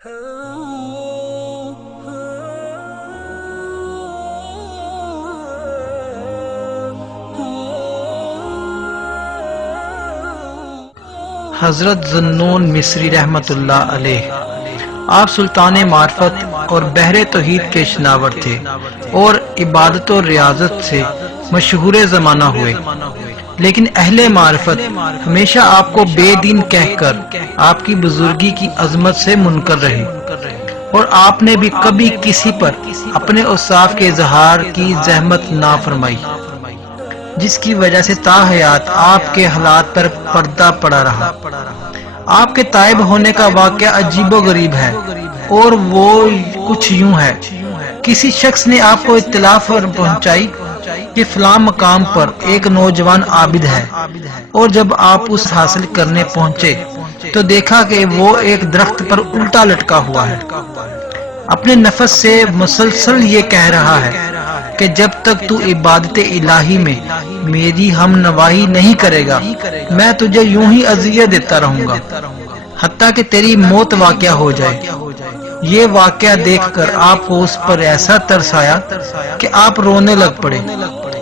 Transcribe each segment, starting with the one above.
حضرت ذوالنون مصری رحمت اللہ علیہ، آپ سلطان معرفت اور بحر توحید کے شناور تھے اور عبادت و ریاضت سے مشہور زمانہ ہوئے، لیکن اہل معرفت ہمیشہ آپ کو بے دین کہہ کر آپ کی بزرگی کی عظمت سے منکر رہے، اور آپ نے بھی کبھی کسی پر اپنے اوصاف کے اظہار کی زحمت نہ فرمائی، جس کی وجہ سے تا حیات آپ کے حالات پر پردہ پڑا رہا۔ آپ کے تائب ہونے کا واقعہ عجیب و غریب ہے، اور وہ کچھ یوں ہے۔ کسی شخص نے آپ کو اطلاع پہنچائی کہ فلاں مقام پر ایک نوجوان عابد ہے، اور جب آپ اس حاصل کرنے پہنچے تو دیکھا کہ وہ ایک درخت پر الٹا لٹکا ہوا ہے، اپنے نفس سے مسلسل یہ کہہ رہا ہے کہ جب تک تو عبادت الہی میں میری ہم نوائی نہیں کرے گا، میں تجھے یوں ہی اذیت دیتا رہوں گا حتیٰ کہ تیری موت واقع ہو جائے۔ یہ واقعہ دیکھ کر آپ کو اس پر ایسا ترس آیا کہ آپ رونے لگ پڑے،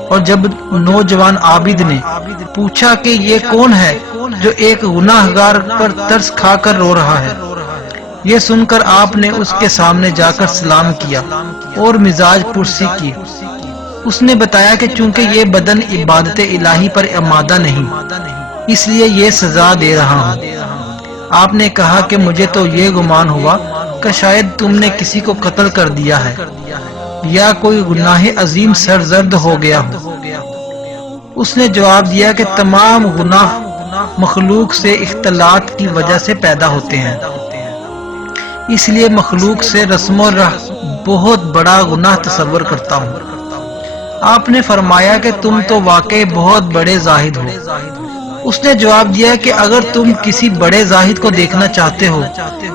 اور جب نوجوان عابد نے پوچھا کہ یہ کون ہے جو ایک گناہ گار پر ترس کھا کر رو رہا ہے، یہ سن کر آپ نے اس کے سامنے جا کر سلام کیا اور مزاج پرسی کی۔ اس نے بتایا کہ چونکہ یہ بدن عبادت الہی پر آمادہ نہیں، اس لیے یہ سزا دے رہا ہوں۔ آپ نے کہا کہ مجھے تو یہ گمان ہوا کہ شاید تم نے کسی کو قتل کر دیا ہے یا کوئی گناہ عظیم سرزد ہو گیا ہو۔ اس نے جواب دیا کہ تمام گناہ مخلوق سے اختلاط کی وجہ سے پیدا ہوتے ہیں، اس لیے مخلوق سے رسم و بہت بڑا گناہ تصور کرتا ہوں۔ آپ نے فرمایا کہ تم تو واقعی بہت بڑے زاہد ہو۔ اس نے جواب دیا کہ اگر تم کسی بڑے زاہد کو دیکھنا چاہتے ہو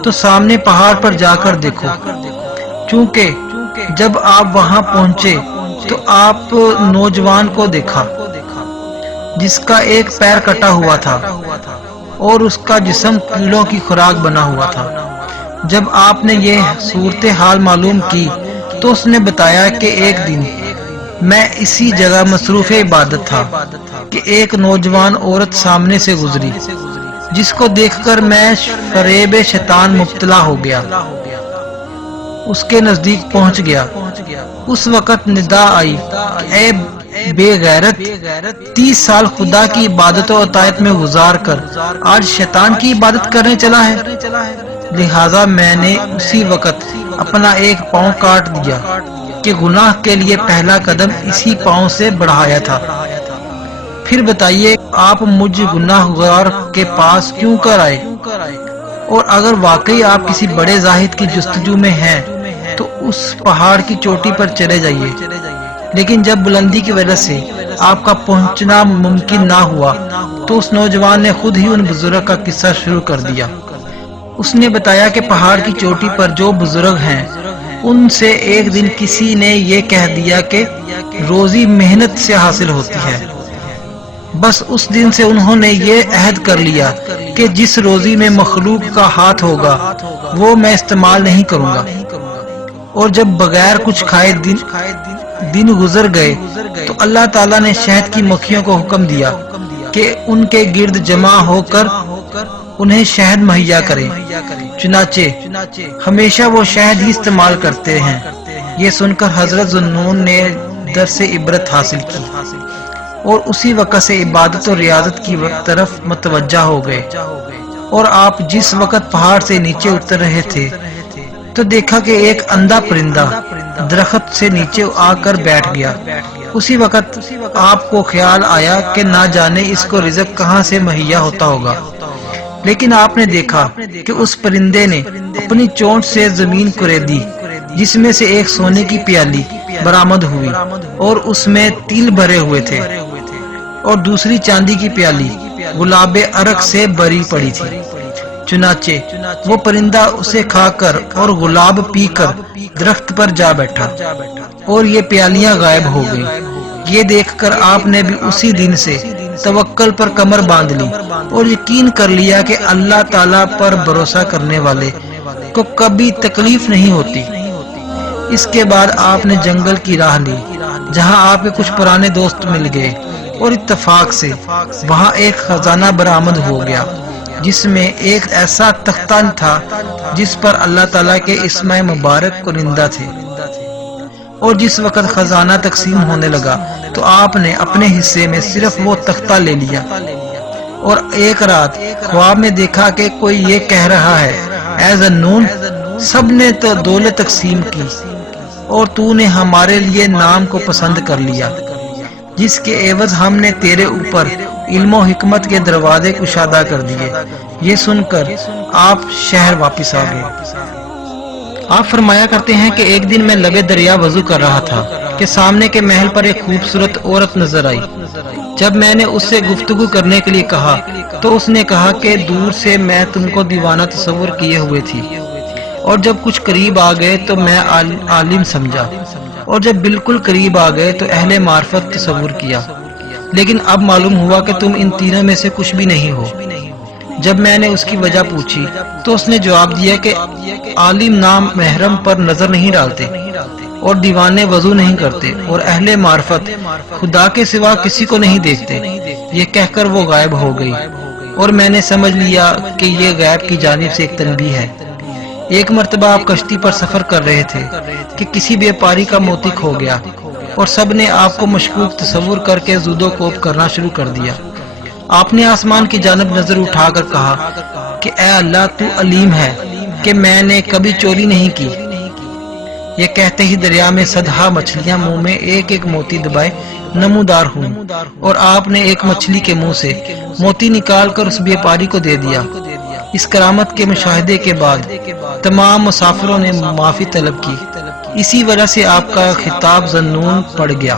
تو سامنے پہاڑ پر جا کر دیکھو، چونکہ جب آپ وہاں پہنچے تو آپ نوجوان کو دیکھا جس کا ایک پیر کٹا ہوا تھا اور اس کا جسم کیڑوں کی خوراک بنا ہوا تھا۔ جب آپ نے یہ صورتحال معلوم کی تو اس نے بتایا کہ ایک دن میں اسی جگہ مصروف عبادت تھا کہ ایک نوجوان عورت سامنے سے گزری، جس کو دیکھ کر میں فریب شیطان مبتلا ہو گیا، اس کے نزدیک پہنچ گیا۔ اس وقت ندا آئی کہ اے بے غیرت، 30 سال خدا کی عبادت و اطاعت میں گزار کر آج شیطان کی عبادت کرنے چلا ہے۔ لہذا میں نے اسی وقت اپنا ایک پاؤں کاٹ دیا کہ گناہ کے لیے پہلا قدم اسی پاؤں سے بڑھایا تھا۔ پھر بتائیے آپ مجھ گناہ گار کے پاس کیوں کر آئے؟ اور اگر واقعی آپ کسی بڑے زاہد کی جستجو میں ہیں تو اس پہاڑ کی چوٹی پر چلے جائیے، لیکن جب بلندی کی وجہ سے آپ کا پہنچنا ممکن نہ ہوا تو اس نوجوان نے خود ہی ان بزرگ کا قصہ شروع کر دیا۔ اس نے بتایا کہ پہاڑ کی چوٹی پر جو بزرگ ہیں ان سے ایک دن کسی نے یہ کہہ دیا کہ روزی محنت سے حاصل ہوتی ہے۔ بس اس دن سے انہوں نے یہ عہد کر لیا کہ جس روزی میں مخلوق کا ہاتھ ہوگا وہ میں استعمال نہیں کروں گا، اور جب بغیر کچھ کھائے دن گزر گئے تو اللہ تعالیٰ نے شہد کی مکھیوں کو حکم دیا کہ ان کے گرد جمع ہو کر انہیں شہد مہیا کریں، چنانچہ ہمیشہ وہ شہد ہی استعمال کرتے ہیں۔ یہ سن کر حضرت ذوالنون نے درس عبرت حاصل کی اور اسی وقت سے عبادت و ریاضت کی طرف متوجہ ہو گئے، اور آپ جس وقت پہاڑ سے نیچے اتر رہے تھے تو دیکھا کہ ایک اندھا پرندہ درخت سے نیچے آ کر بیٹھ گیا۔ اسی وقت آپ کو خیال آیا کہ نہ جانے اس کو رزق کہاں سے مہیا ہوتا ہوگا، لیکن آپ نے دیکھا کہ اس پرندے نے اپنی چونچ سے زمین کریدی، جس میں سے ایک سونے کی پیالی برآمد ہوئی اور اس میں تیل بھرے ہوئے تھے، اور دوسری چاندی کی پیالی گلاب عرق سے بری پڑی تھی۔ چنانچہ وہ پرندہ اسے کھا کر اور گلاب پی کر درخت پر جا بیٹھا، اور یہ پیالیاں غائب ہو گئیں۔ یہ دیکھ کر آپ نے بھی اسی دن سے توکل پر کمر باندھ لی اور یقین کر لیا کہ اللہ تعالیٰ پر بھروسہ کرنے والے کو کبھی تکلیف نہیں ہوتی۔ اس کے بعد آپ نے جنگل کی راہ لی جہاں آپ کے کچھ پرانے دوست مل گئے اور اتفاق سے وہاں ایک خزانہ برآمد ہو گیا جس میں ایک ایسا تختہ تھا جس پر اللہ تعالیٰ کے اسم مبارک کنندہ تھے، اور جس وقت خزانہ تقسیم ہونے لگا تو آپ نے اپنے حصے میں صرف وہ تختہ لے لیا، اور ایک رات خواب میں دیکھا کہ کوئی یہ کہہ رہا ہے، اے ذنون، سب نے تو دولت تقسیم کی اور تو نے ہمارے لیے نام کو پسند کر لیا جس کے عوض ہم نے تیرے اوپر علم و حکمت کے دروازے کشادہ کر دیے۔ یہ سن کر آپ شہر واپس آ گئے۔ آپ فرمایا کرتے ہیں کہ ایک دن میں لبے دریا وضو کر رہا تھا کہ سامنے کے محل پر ایک خوبصورت عورت نظر آئی۔ جب میں نے اس سے گفتگو کرنے کے لیے کہا تو اس نے کہا کہ دور سے میں تم کو دیوانہ تصور کیے ہوئے تھی، اور جب کچھ قریب آ گئے تو میں عالم سمجھا، اور جب بالکل قریب آ گئے تو اہل معرفت تصور کیا، لیکن اب معلوم ہوا کہ تم ان تینوں میں سے کچھ بھی نہیں ہو۔ جب میں نے اس کی وجہ پوچھی تو اس نے جواب دیا کہ عالم نام محرم پر نظر نہیں ڈالتے، اور دیوانے وضو نہیں کرتے، اور اہل معرفت خدا کے سوا کسی کو نہیں دیکھتے۔ یہ کہہ کر وہ غائب ہو گئی، اور میں نے سمجھ لیا کہ یہ غیب کی جانب سے ایک تنبیہ ہے۔ ایک مرتبہ آپ کشتی پر سفر کر رہے تھے کہ کسی بیپاری کا موتی کھو گیا، اور سب نے آپ کو مشکوک تصور کر کے زود و کوب کرنا شروع کر دیا۔ آپ نے آسمان کی جانب نظر اٹھا کر کہا کہ اے اللہ، تو علیم ہے کہ میں نے کبھی چوری نہیں کی۔ یہ کہتے ہی دریا میں صدہا مچھلیاں منہ میں ایک ایک موتی دبائے نمودار ہوئیں، اور آپ نے ایک مچھلی کے منہ سے موتی نکال کر اس بیپاری کو دے دیا۔ اس کرامت کے مشاہدے کے بعد تمام مسافروں نے معافی طلب کی۔ اسی وجہ سے آپ کا خطاب ذنون پڑ گیا۔